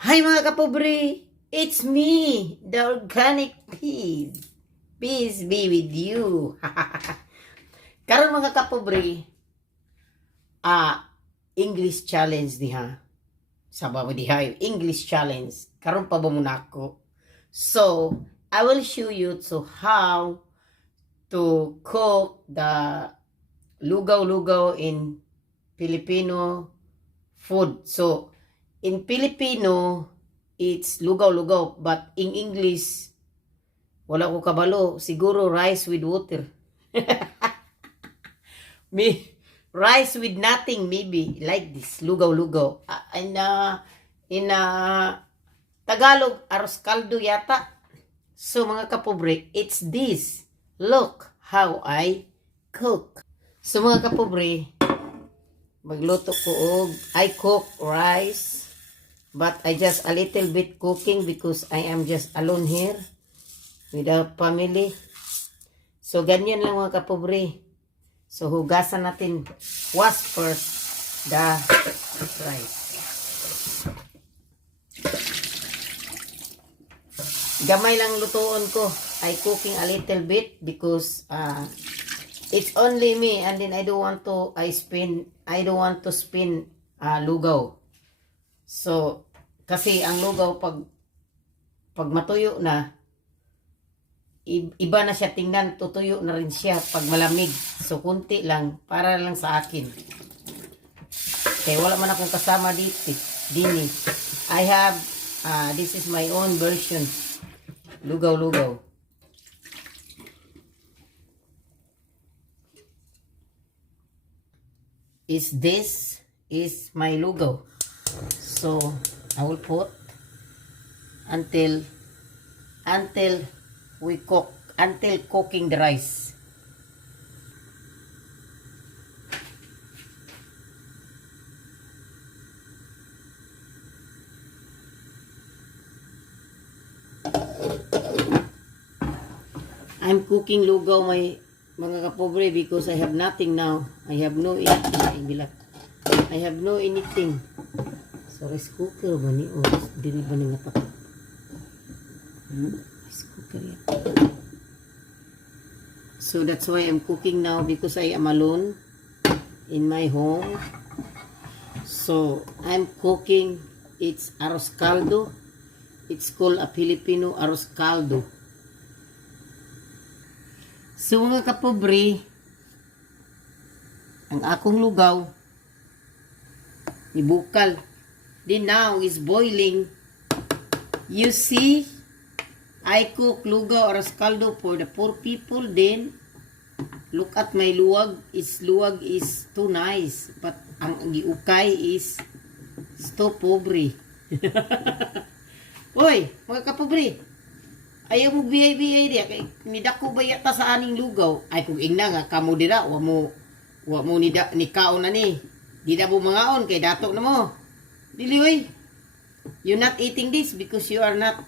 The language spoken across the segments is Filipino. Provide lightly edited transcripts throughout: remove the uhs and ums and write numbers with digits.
Hi mga kapobre! It's me, the organic peas. Peace be with you. Karon mga kapobre, English challenge diha. Sabaw mo diha, English challenge. Karon pa ba muna ako? So, I will show you to how to cook the lugaw-lugaw in Filipino food. So, in Filipino, it's lugaw-lugaw. But in English, wala ko kabalo. Siguro rice with water. Rice with nothing, maybe. Like this, lugaw-lugaw. In Tagalog, aros kaldo yata. So mga kapobre, it's this. Look how I cook. So mga kapobre, magluto ko og I cook rice. But I just a little bit cooking because I am just alone here without family. So ganyan lang mga kapobre. So hugasan natin. Wash first the rice. Gamay lang lutuon ko. I cooking a little bit because it's only me and then I don't want to spin lugaw. So, kasi ang lugaw pag matuyo na, iba na siya tingnan, tutuyo na rin siya pag malamig. So, kunti lang, para lang sa akin. Kaya wala man akong kasama dini. I have, this is my own version. Lugaw-lugaw. This is my lugaw. So, I will put until cooking the rice. I'm cooking lugaw, my mga kapobre, because I have nothing now. I have no anything. So, rice cooker ba ni? O, dili ba ni nga tapos? Rice cooker yan. So, that's why I'm cooking now because I am alone in my home. So, I'm cooking. It's arroz caldo. It's called a Filipino arroz caldo. So, mga kapobre, ang akong lugaw, ibukal. Then now is boiling. You see, I cook lugaw or caldo for the poor people. Then look at my luwag. Luwag is too nice, but ang giukay is too pobre. Oy, mga kapobre, ayaw mo biyay-biyay diya. Kay midako ba yata sa aning lugaw? Ay kung ingna nga kamo dira, wa mo ni kaon na ni. Di na mo mangaon kay dato na mo. Dili, you're not eating this because you are not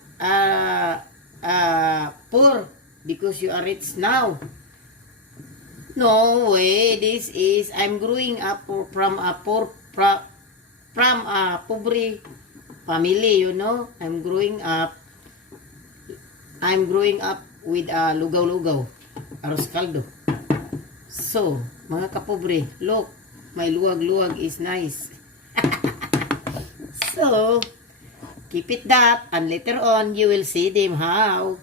poor, because you are rich now. No way, this is, I'm growing up from a pobre family, you know. I'm growing up with lugaw-lugaw, arroz caldo. So, mga kapobre, look, my luwag-luwag is nice. So, keep it that, and later on, you will see them how.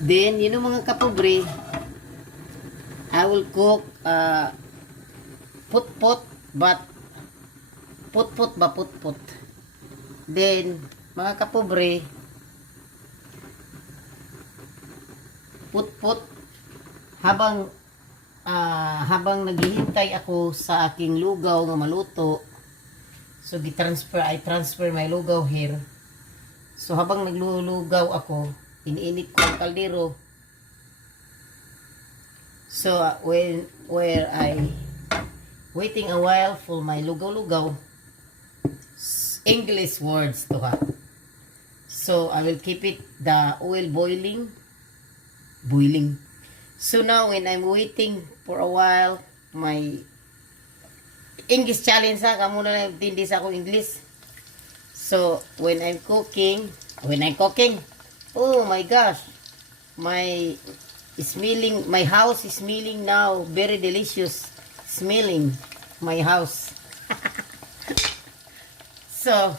Then, you know mga kapobre, I will cook potpot, but potpot. Then, mga kapobre, potpot, habang naghihintay ako sa aking lugaw nga maluto. So, I transfer my lugaw here. So, habang naglulugaw ako, iniinit ko ang kaldero. So, where I waiting a while for my lugaw-lugaw, English words to ha. So, I will keep it, the oil boiling. So, now, when I'm waiting for a while, my English challenge ha, kamo na tindi sa ako English. So when I'm cooking, oh my gosh, my my house is smelling now, very delicious smelling my house. So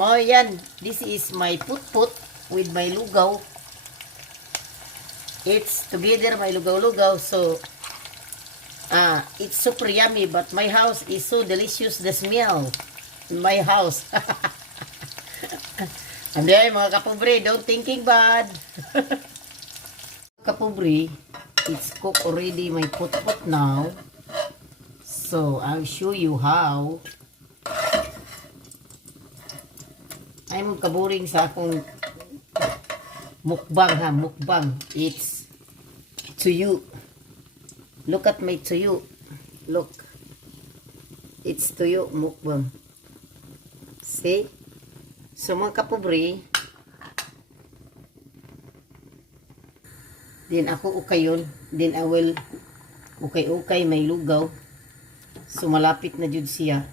mo yan, this is my potpot with my lugaw. It's together my lugaw-lugaw. So it's super yummy, but my house is so delicious, the smell in my house. And then mga kapobre, don't thinking bad. Kapobre, it's cooked already my potpot now. So I'll show you how. I'm kaburing sa akong mukbang ha, mukbang. It's tuyo. Look at my tuyo. Look. It's tuyo mukbang. See? So mga kapobre, then ako ukayon, then I will ukay-ukay may lugaw. So malapit na jud siya.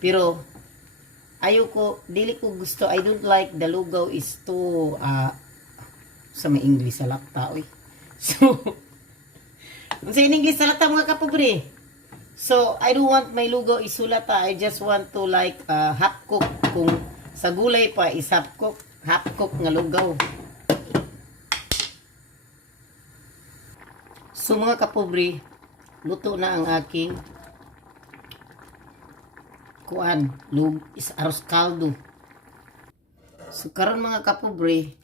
Pero ayoko, dili ko gusto, I don't like the lugaw is too sa may English sa lakta, oy. So, sa English sa lakta mga kapobre. So, I don't want my lugaw isulata. I just want to like half cook. Kung sa gulay pa is half cook nga lugaw. So, mga kapobre, luto na ang aking is aros kaldo. So karon mga kapobre,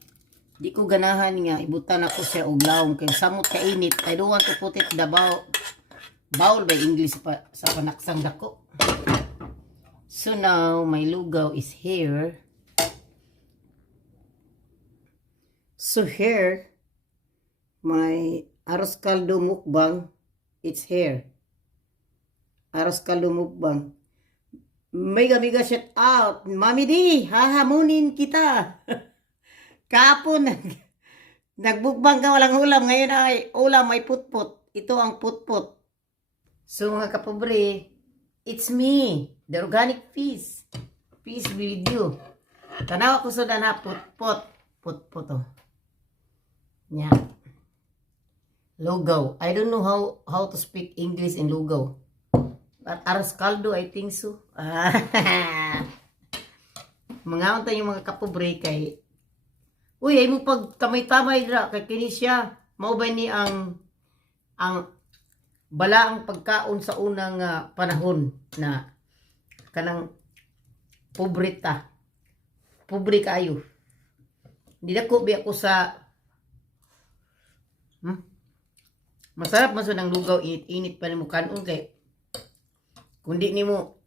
di ko ganahan nga ibutan ako siya og lawom kay samot ka init. I don't want to put it the bowl by English pa sa panaksang dako. So now my lugaw is here. So here my aros kaldo mukbang, it's here. Aros kaldo mukbang. Mega shout out. Mami di, hahamunin kita. Kapon, nagbukbang ka walang ulam. Ngayon ay ulam, may potpot. Ito ang potpot. So mga kapobre, it's me, the organic fish. Peace be with you. Tanaw ako sa dana, potpot. Oh. Yan. Lugaw. I don't know how to speak English in lugaw. At aros kaldo, I think so. Mga unta yung mga kapobre kay uy, ay mo pag tamay-tamay dra kay kini siya mao ba ni ang balaang pagkaon sa unang panahon na kanang pobre kaayo. Hindi dako bi ako sa masarap man ng lugaw, init pa ni mo kanon kay kundi ni mo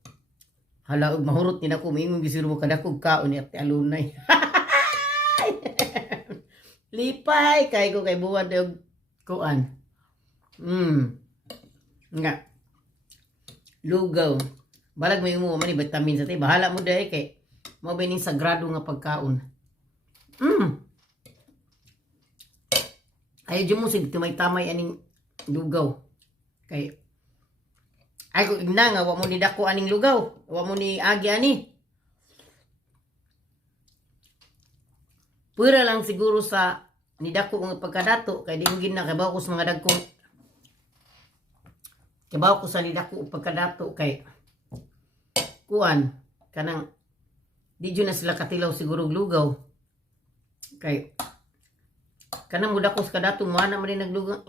halaog mahurot ni nako mingon gisiro mo kadakog kaon ni ate alunay. Lipay kay ko kay buwad og kuan. Nga. Lugaw. Balag may mo man ni vitamin sa tay. Bahala mo dai kay mao ba ning sagrado nga pagkaon. Ay mo sig tumay-tamay aning lugaw. Kay ay ko igna nga wa mo ni dako aning lugaw, wa mo ni agi ani. Pura lang siguro sa ni dako nga pagkadato kay di gin na kay bawo ko sa mga dagkong kay bawo ko sa ni dako pagkadato kay kuan kanang di jud na sila katilaw siguro lugaw. Kay kanang muda ko sa kadato mo na man naglugaw.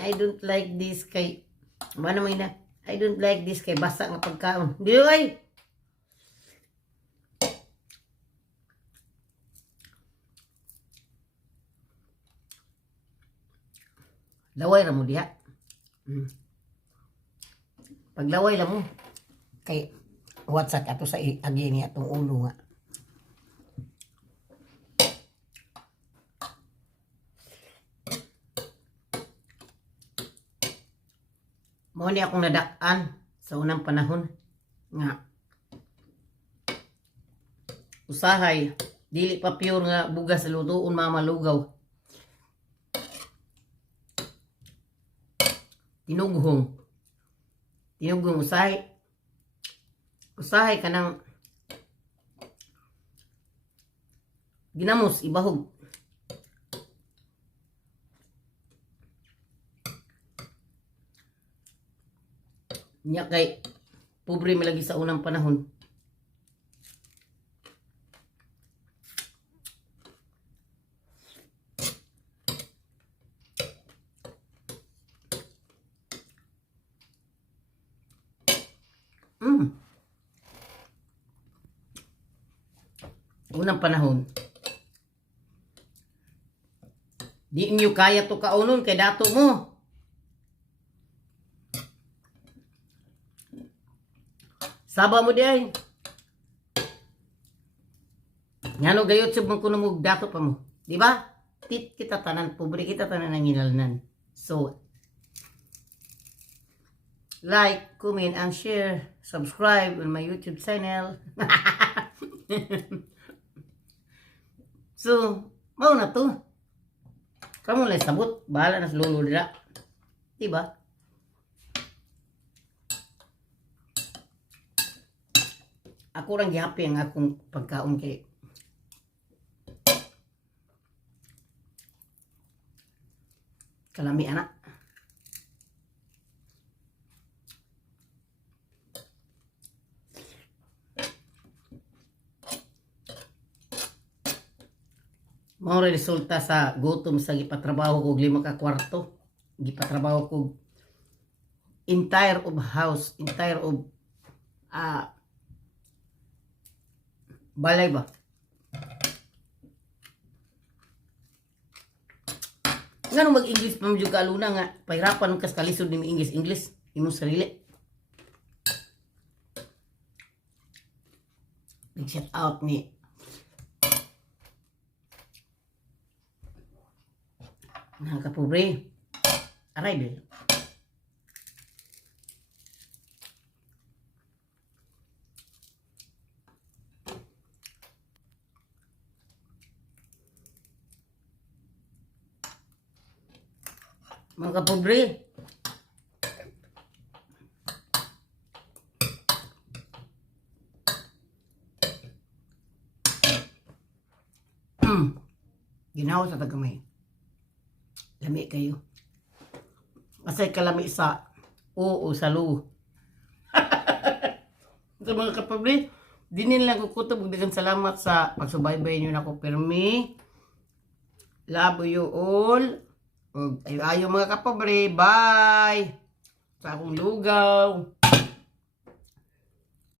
I don't like this kay mana man na I don't like this kay basa nga pagkaon. Di ay. Laway ra mo diha. Paglaway ra mo kay WhatsApp ato sa agi ni atong ulo nga. Mao ni akong nadak-an sa unang panahon nga usahay dili pa pure nga bugas sa lutuon mamalugaw. Tinughong usahay kanang ginamos, ibahog. Nya kay pobre mi lagi sa unang panahon. Unang panahon. Di inyo kaya to kaunon kay dato mo. Saba mo di ay. Ngano gayot sub man kuno mo dato pa mo. Di ba? Tit kita tanan, pobre kita tanan ng inalnan. So, like, comment, and share. Subscribe on my YouTube channel. So, mau na to. Kamu lang sabot. Bahala na sa lolo dira. Diba? Ako lang gihapi ang akong pagkaon kay kalami anak. Mao ra resulta sa gutom sa gipatrabaho ko 5 ka kwarto. Gipatrabaho ko entire of house, entire of balay ba? Ngano mag-English pa medyo kaluna nga pahirapan kas kalisod ni English imong sarili. Big shout out ni mga kapobre. Aray bil. Mga kapobre. Ginawa sa tagamay. Lami kayo. Masay kalami sa oo sa lu. Sa mga kapobre, dinin lang ko kutob. Daghang salamat sa pagsubaybay niyo nako permi. Love you all. Ayo mga kapobre, bye! Sa akong lugaw.